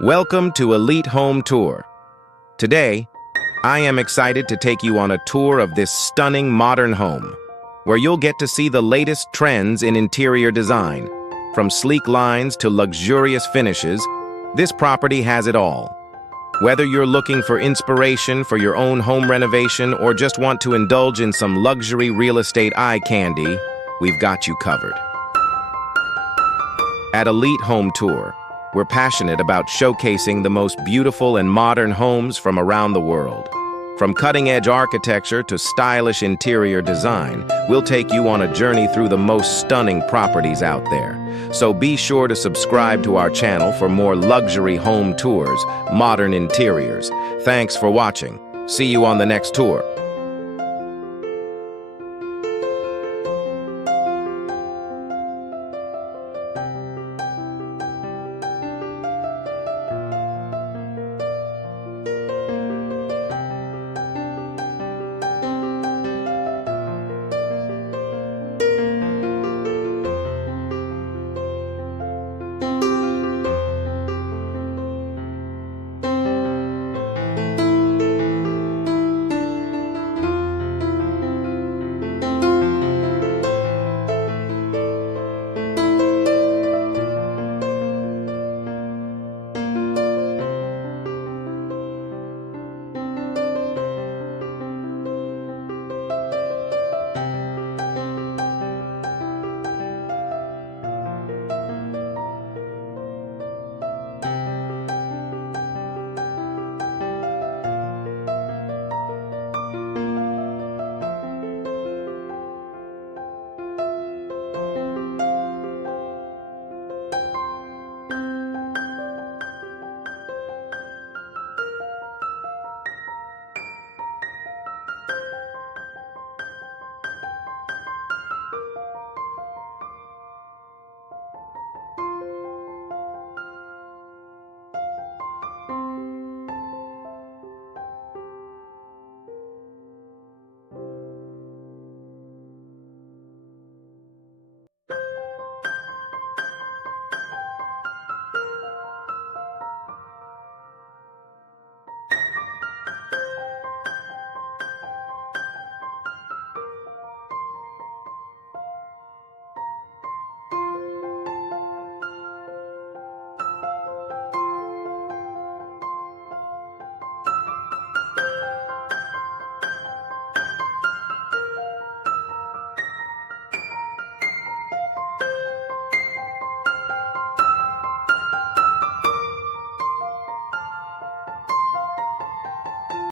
Welcome to Elite Home Tour. Today, I am excited to take you on a tour of this stunning modern home, where you'll get to see the latest trends in interior design. From sleek lines to luxurious finishes, this property has it all. Whether you're looking for inspiration for your own home renovation or just want to indulge in some luxury real estate eye candy, we've got you covered. At Elite Home Tour, we're passionate about showcasing the most beautiful and modern homes from around the world. From cutting-edge architecture to stylish interior design, we'll take you on a journey through the most stunning properties out there. So be sure to subscribe to our channel for more luxury home tours, modern interiors. Thanks for watching. See you on the next tour.